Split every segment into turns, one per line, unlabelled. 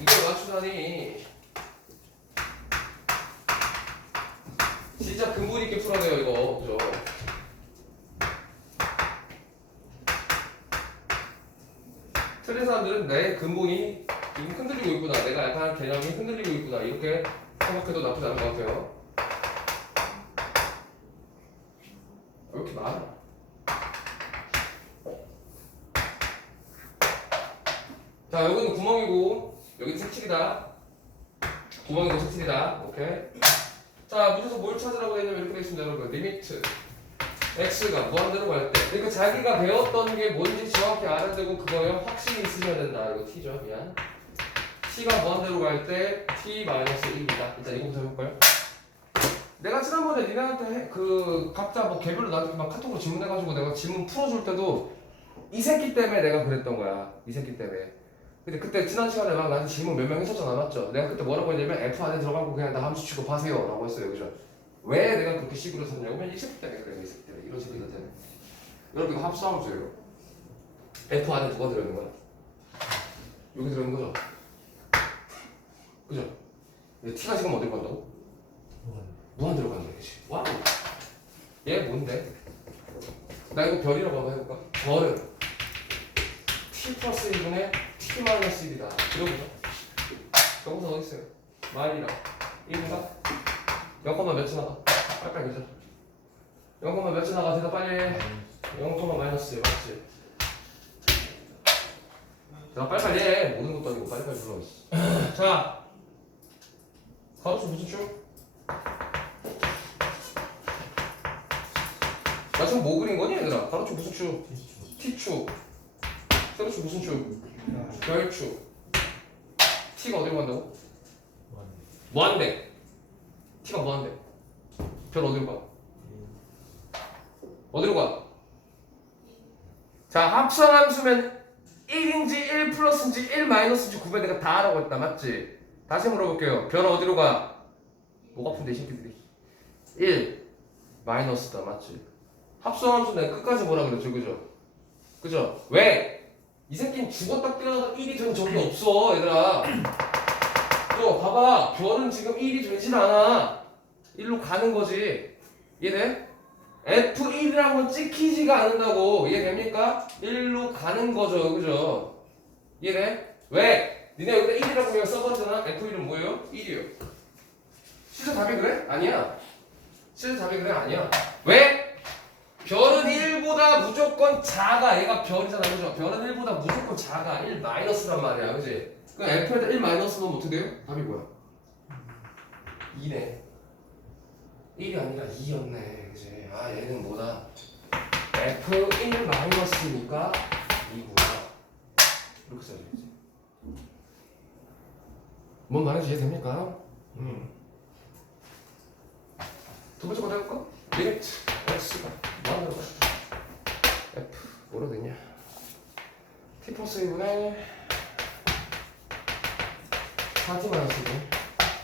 이걸 맞추다니. 진짜 근본 있게 풀어내요 이거. 그죠? 틀린 사람들은 내 근본이 지금 흔들리고 있구나. 내가 약간 개념이 흔들리고 있구나. 이렇게 생각해도 나쁘지 않은 것 같아요. 왜 이렇게 많아? 자, 여기는 구멍이고, 여기는 색칠이다. 구멍이고 색칠이다. 오케이. 자, 문제에서 뭘 찾으라고 했냐면 이렇게 되어 있습니다, 여러분. 리미트. x가 무한대로 갈 때. 그러니까 자기가 배웠던 게 뭔지 정확히 알아야 되고, 그거에 확신이 있으셔야 된다. 이거 t죠, 미안. t가 무한대로 갈 때 t-1이다. 일단 이거부터 해볼까요? 내가 지난번에 니네한테 해- 그 각자 뭐 개별로 나한테 막 카톡으로 질문해가지고 내가 질문 풀어줄 때도 이 새끼 때문에 내가 그랬던 거야. 이 새끼 때문에. 근데 그때 지난 시간에 막 나한테 질문 몇 명 했었잖아, 맞죠? 내가 그때 뭐라고 했냐면 F 안에 들어가고 그냥 나 함수 취급하세요 라고 했어요, 그죠? 왜 내가 그렇게 식으로 썼냐면 이 새끼 때문에 그래, 이 새끼 때문에. 이런 새끼들 때문에. 여러분 이거 합수함수예요. F 안에 누가 들어있는 거야? 여기 들어있는 거죠? 그죠? T가 지금 어디로 간다고? 무한 들어간다 그지 와우 얘 뭔데? 나 이거 별이라고 한번 해볼까? 별은 t 플러스 1분의 t 마이너스 1이다 이러고죠 여기서 어디 있어요? 말이랑 1인가? 0, 몇이 나가? 빨리빨리 그죠? 0, 몇이 나가? 대답 빨리 해 0, 마이너스 1 맞지? 대답 빨리빨리 해 모든 것도 아니고 빨리빨리 불러 자 가로수 무슨 줄? 나 지금 뭐 그린 거니 얘들아? 가로축 무슨 축? T축 세로축 무슨 축? 별축 T가 어디로 간다고? 무한대 T가 무한대 별 어디로 가? 어디로 가? 자 합성함수면 1인지 1 플러스인지 1 마이너스인지 구별 내가 다 하라고 했다 맞지? 다시 물어볼게요 별 어디로 가? 목 아픈데 이 새끼들이 1 마이너스다 맞지? 합성함수 내가 끝까지 뭐라 그랬죠 그죠? 그죠? 왜? 이 새끼는 죽었다 깨어나다 1이 된 적이 없어 얘들아 또 봐봐 별은 지금 1이 되질 않아 1로 가는 거지 이해돼? F1이라고 찍히지가 않는다고 이해됩니까? 1로 가는 거죠 그죠? 이해돼? 왜? 니네 여기다 1이라고 그냥 써봤잖아 F1은 뭐예요? 1이요 실제 답이 그래? 아니야 실제 답이 그래? 아니야 왜? 별은 1보다 무조건 작아. 얘가 별이잖아. 그죠? 별은 1보다 무조건 작아. 1 마이너스란 말이야. 그지? 그럼 F에다 1 마이너스 넣으면 어떻게 돼요? 답이 뭐야? 2네. 1이 아니라 2였네. 그지? 아, 얘는 뭐다? F1 마이너스니까 2구나. 이렇게 써야지. 뭔 말인지 이해됩니까? 음. 두 번째 거 해볼까? 리미트 x가 뭐하는 거야? f 뭐로 되냐? t 플러스 1분의 4t 마이너스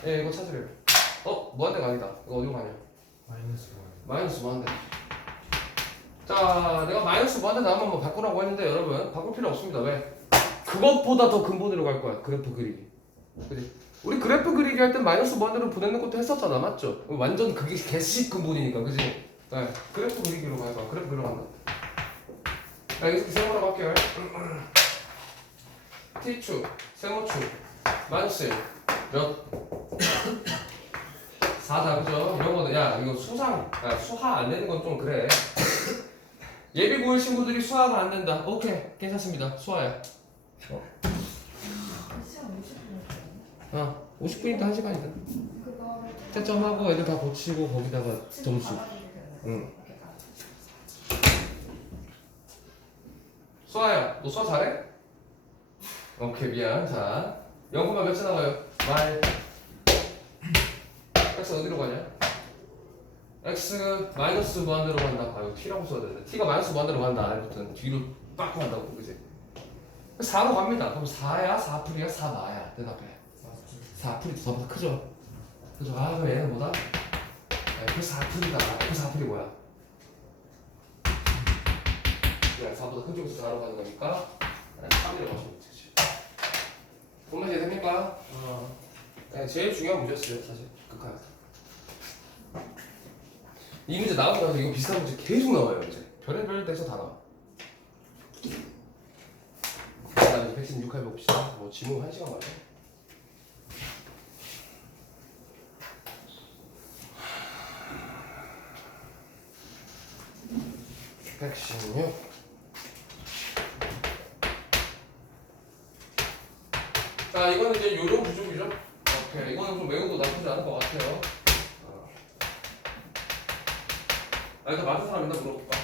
1 예, 이거 찾으래요 어? 무한대가 아니다 이거 어디로 가냐?
마이너스
마이너스 무한대 자 내가 마이너스 무한대 나오면 뭐 바꾸라고 했는데 여러분 바꿀 필요 없습니다 왜? 그것보다 더 근본으로 갈 거야 그래프 그리기 그지? 우리 그래프 그리기 할때 마이너스 무한대로 보내는 것도 했었잖아 맞죠? 완전 그게 개식 근본이니까 그지? 네 그래프 그리기로 돼 그래프 그려간다. 자 여기서 세모라고 할게요. T축 세모축 1 몇? 4다 그죠? 이런 거는 야 이거 수상 야, 수하 안 되는 건 좀 그래. 예비 고일 친구들이 수화가 안 된다. 오케이 괜찮습니다. 수화야.
시간 50분
어 50분이니까 1시간이다
그거
채점하고 애들 다 고치고 거기다가 점수 응 수아야 너 수아 잘해? 오케이 미안 자 0만 몇째 나와요? 말 x 어디로 가냐? x 마이너스 무한대로 간다 아유 t라고 써야 되는데 t가 마이너스 무한대로 간다 아래부터는 뒤로 빡 간다고 그지? 4로 갑니다 그럼 4야 4풀이야 4마야 대답해 4풀이 더보다 크죠? 그죠? 아 그럼 얘는 뭐다? F 4틀이다. F 4틀이 뭐야? 4보다 큰 쪽에서 나로 가는 거니까 3이라고 하시면 되지. 본문이 됩니까? 어. 제일 중요한 문제였어요, 사실. 극한. 이 문제 나오고 나서 이거 비슷한 문제 계속 나와요, 이제. 별의별 데서 다 나와. 그다음 116회 봅시다. 뭐 지문 1시간 걸려. 116 자 이거는 이제 요령 부족이죠? 오케이 이거는 좀 매운 거 나쁘지 않을 것 같아요. 아 일단 맞은 사람 있나 물어볼까?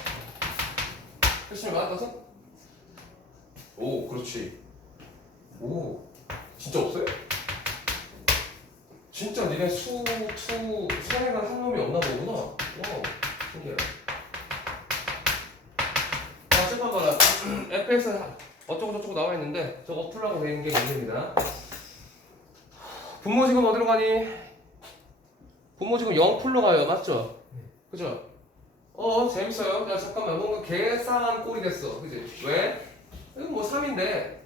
패션이 맞았다서? 오 그렇지. 오 진짜 없어요? 진짜 니네 수, 투, 선행을 한 놈이 없나 보구나. 와 신기해 봐라. FX 어쩌고저쩌고 나와 있는데 저거 풀라고 되어 있는 게 문제입니다. 분모 지금 어디로 가니? 분모 지금 0 풀로 가요. 맞죠? 그죠? 어, 재밌어요. 야, 잠깐만. 뭔가 계산 꼴이 됐어. 그지? 왜? 이건 뭐 3인데.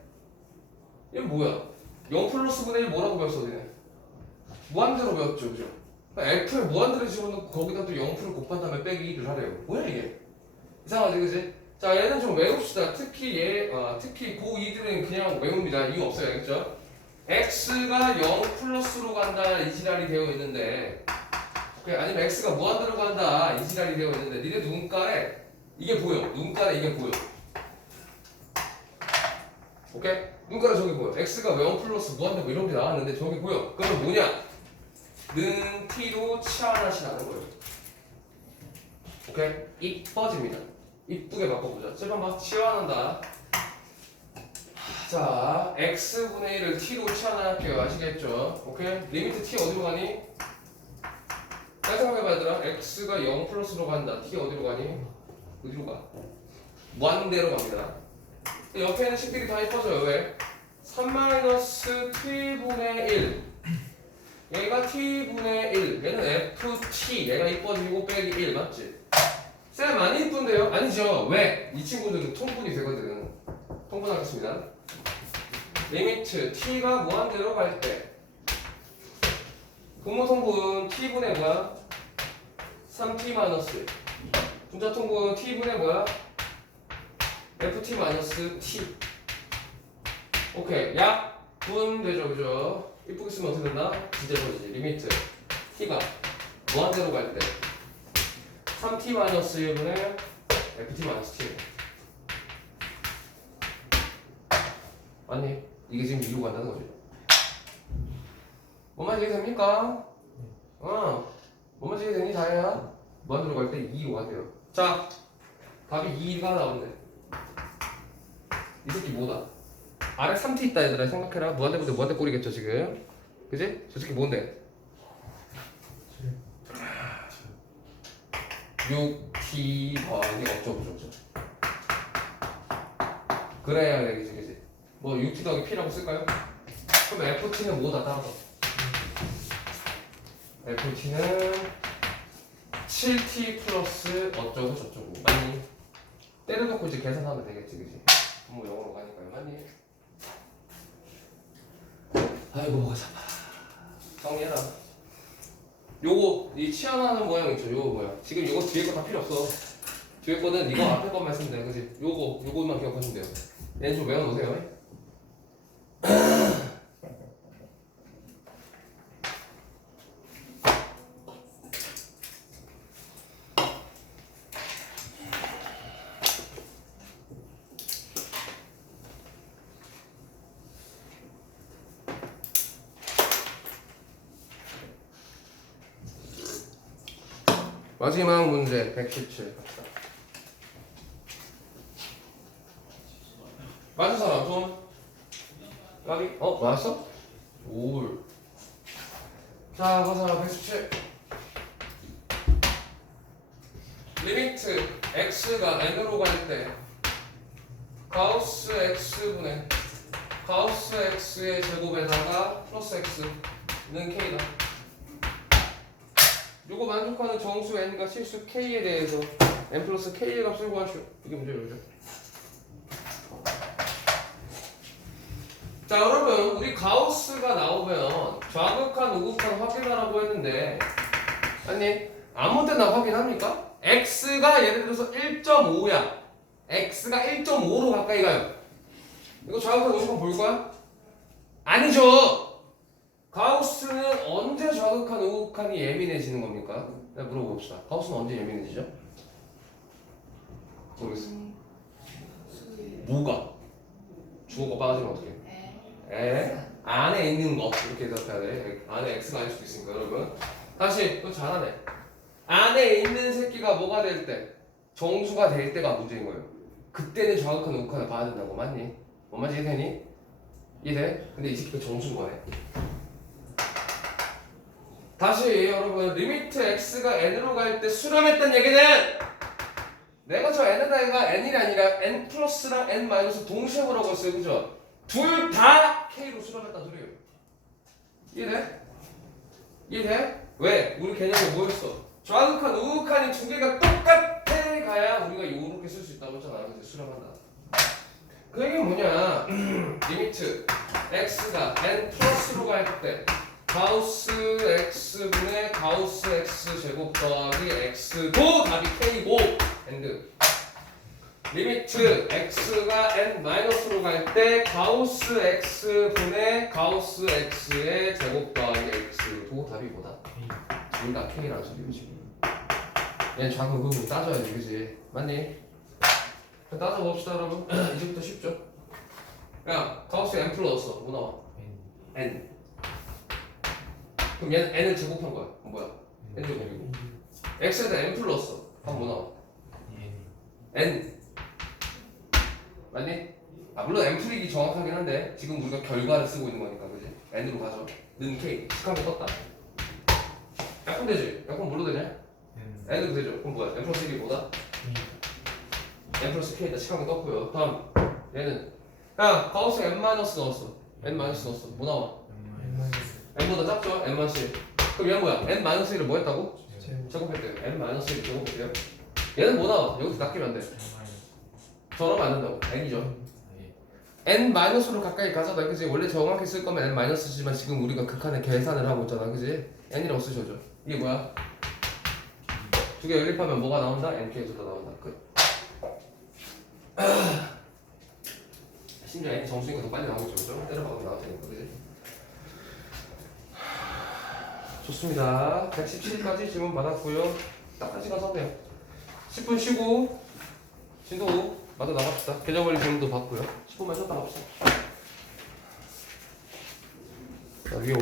이건 뭐야? 0 플러스 분의 1 뭐라고 배웠어, 니네? 무한대로 배웠죠, 그죠? 그러니까 F에 무한대로 집어넣고 거기다 또 0%를 곱한 다음에 빼기 1을 하래요. 뭐야, 이게? 이상하지, 그지? 자, 얘는 좀 외웁시다. 특히 얘, 어, 특히 고2들은 그냥 외웁니다. 이유 없어요, 알겠죠? x가 0 플러스로 간다. 이 지랄이 되어 있는데. 오케이, 아니면 x가 무한대로 간다. 이 지랄이 되어 있는데. 니네 눈가에 이게 보여. 눈가에 이게 보여. 오케이? 눈가에 저기 보여. X가 0 플러스 무한대 뭐 이런 게 나왔는데 저기 보여. 그러면 뭐냐? 는 t로 치환하시라는 거예요. 오케이? 이뻐집니다 이쁘게 바꿔보자 7번 봐 치환한다 자, x분의 1을 t로 치환할게요. 아시겠죠? 오케이? 리미트 t 어디로 가니? 잘 생각해봐 얘들아. x가 0 플러스로 간다. t 어디로 가니? 어디로 가? 무한대로 갑니다. 근데 옆에 있는 식들이 다 이뻐져요. 왜? 3 마이너스 t분의 1 얘가 t분의 1 얘는 ft 얘가 이뻐지고 빼기 1 맞지? 쌤 많이 이쁜데요? 아니죠. 왜? 이 친구들은 통분이 되거든. 통분하겠습니다. 리미트 t가 무한대로 갈 때 분모 통분 t분의 뭐야? 3t 마이너스 분자 통분 t분의 뭐야? ft 마이너스 t 오케이 약 분 되죠 그죠? 이쁘게 쓰면 어떻게 된다? 진짜 이거지 리미트 t가 무한대로 갈 때 3t 마이너스 1분의 ft 마이너스 t 맞니? 이게 지금 이로 간다는 거지. 뭐만 이해됩니까? 어. 뭐만 이해되니 다혜야? 무한대로 갈 때 2로 간대요. 자, 답이 2가 나왔네. 이 새끼 뭐다? 아래 3t 있다 얘들아 생각해라. 무한대인데 무한대 꼴이겠죠 지금. 그지? 저 새끼 뭔데? 6t 더하기 어쩌고 저쩌고. 그래야 되겠지 그지? 뭐 6t 더하기 p라고 쓸까요? 그럼 ft는 뭐다 따라서 ft는 7t 플러스 어쩌고 저쩌고 맞니? 때려놓고 이제 계산하면 되겠지 그지? 뭐 영어로 가니까요 맞니? 아이고 뭐가 잡아 정리해라 요거 이 치환하는 모양 있죠? 요거 뭐야? 지금 요거 뒤에 거 다 필요 없어. 뒤에 거는 이거 앞에 것만 쓰면 돼. 그지? 요거 요거만 기억하시면 돼요. 얘는 좀 외워놓으세요 마지막 문제 117 갑시다. 맞은 사람 손 까비 어 맞았어? 올. 자 가자 117 리미트 x가 n으로 갈 때 가우스 x분의 가우스 x의 제곱에다가 플러스 x는 k다 만족하는 정수 n과 실수 k에 대해서 n 플러스 k의 값을 구하시오 이게 문제죠? 자 여러분 우리 가우스가 나오면 좌극한 우극한 확인하라고 했는데 아니 아무 때나 확인합니까? x가 예를 들어서 1.5야 x가 1.5로 가까이 가요 이거 좌극한 우극한 볼 거야? 아니죠 가우스는 언제 좌극한 우극한이 예민해지는 겁니까? 네, 물어봅시다 가우스는 언제 예민해지죠? 모르겠어. 뭐가? 주어가 빠지면 어떻게 에 안에 있는 것 이렇게 대답해야 돼 안에 x가 아닐 수도 있으니까 여러분 다시 또 잘하네 안에 있는 새끼가 뭐가 될 때 정수가 될 때가 문제인 거예요 그때는 정확한 우극한을 봐야 된다고 맞니? 뭔 말인지 이해되니? 이해돼? 근데 이 새끼가 정수인 거네 다시 여러분 리미트 x가 n으로 갈 때 수렴했다는 얘기는 내가 저 n에다가 n이 아니라 n 플러스랑 n 마이너스 동시에 보라고 했어요 그죠? 둘 다 K로 수렴했다는 소리예요. 이해돼? 이해돼? 왜? 우리 개념이 뭐였어? 좌극한, 우극한이 두 개가 똑같아 가야 우리가 요렇게 쓸 수 있다고 했잖아. 그래서 수렴한다. 그 얘기는 뭐냐? 리미트 x가 n 플러스로 갈 때 가우스 x분의 가우스 x 제곱 더하기 x도 답이 k고 엔드 리미트 x가 n 마이너스로 갈 때 가우스 x 분의 가우스 x의 제곱 더하기 x도 답이 뭐다? 둘다 k라는 소리고 지금. 얘 좌극 부분 따져야지, 그지? 맞니? 그럼 따져 봅시다, 여러분. 이제부터 쉽죠? 야, 가우스 n 플러스 뭐 나와? n. 그럼 얘는 n을 제곱한 거야. 어, 뭐야? n 제곱이고. x에다 n 플러스. 그럼 뭐 나와? n. 맞니? 아 물론 n 풀이기 정확하긴 한데 지금 우리가 결과를 쓰고 있는 거니까 그지? n으로 가죠. 는 k 식하게 떴다. 약분 되지? 약분 뭘로 되냐? n으로 되죠. 그럼 뭐야? n 플러스 1이 뭐다? n 플러스 k에다 식하게 떴고요. 다음 얘는 야 가우스 n 마이너스 넣었어. n 마이너스 넣었어. 뭐 나와? N보다 작죠? n 마이너스 1. 그럼 얘는 뭐야? n 마이너스 1을 뭐 했다고? 제곱했대요. n 마이너스 1을 제곱했대요. 얘는 뭐 나와? 여기서 낚이면 안 돼. 저러면 안 된다고. n이죠. n 마이너스로 가까이 가잖아, 그지? 원래 정확히 쓸 거면 n 마이너스지만 지금 우리가 극한의 계산을 하고 있잖아, 그지? n이라고 쓰셔줘. 이게 뭐야? 두 개 연립하면 뭐가 나온다? nk에서 다 나온다. 끝. 심지어 n 정수니까 더 빨리 나오겠죠, 그죠? 때려박으면 나올 테니까, 그지? 좋습니다. 117까지 질문 받았고요. 딱 1시간 썼네요. 10분 쉬고 진도 마저 나갑시다. 계좌 관리 질문도 받고요. 10분만 쉬었다 갑시다. 자, 위에 올라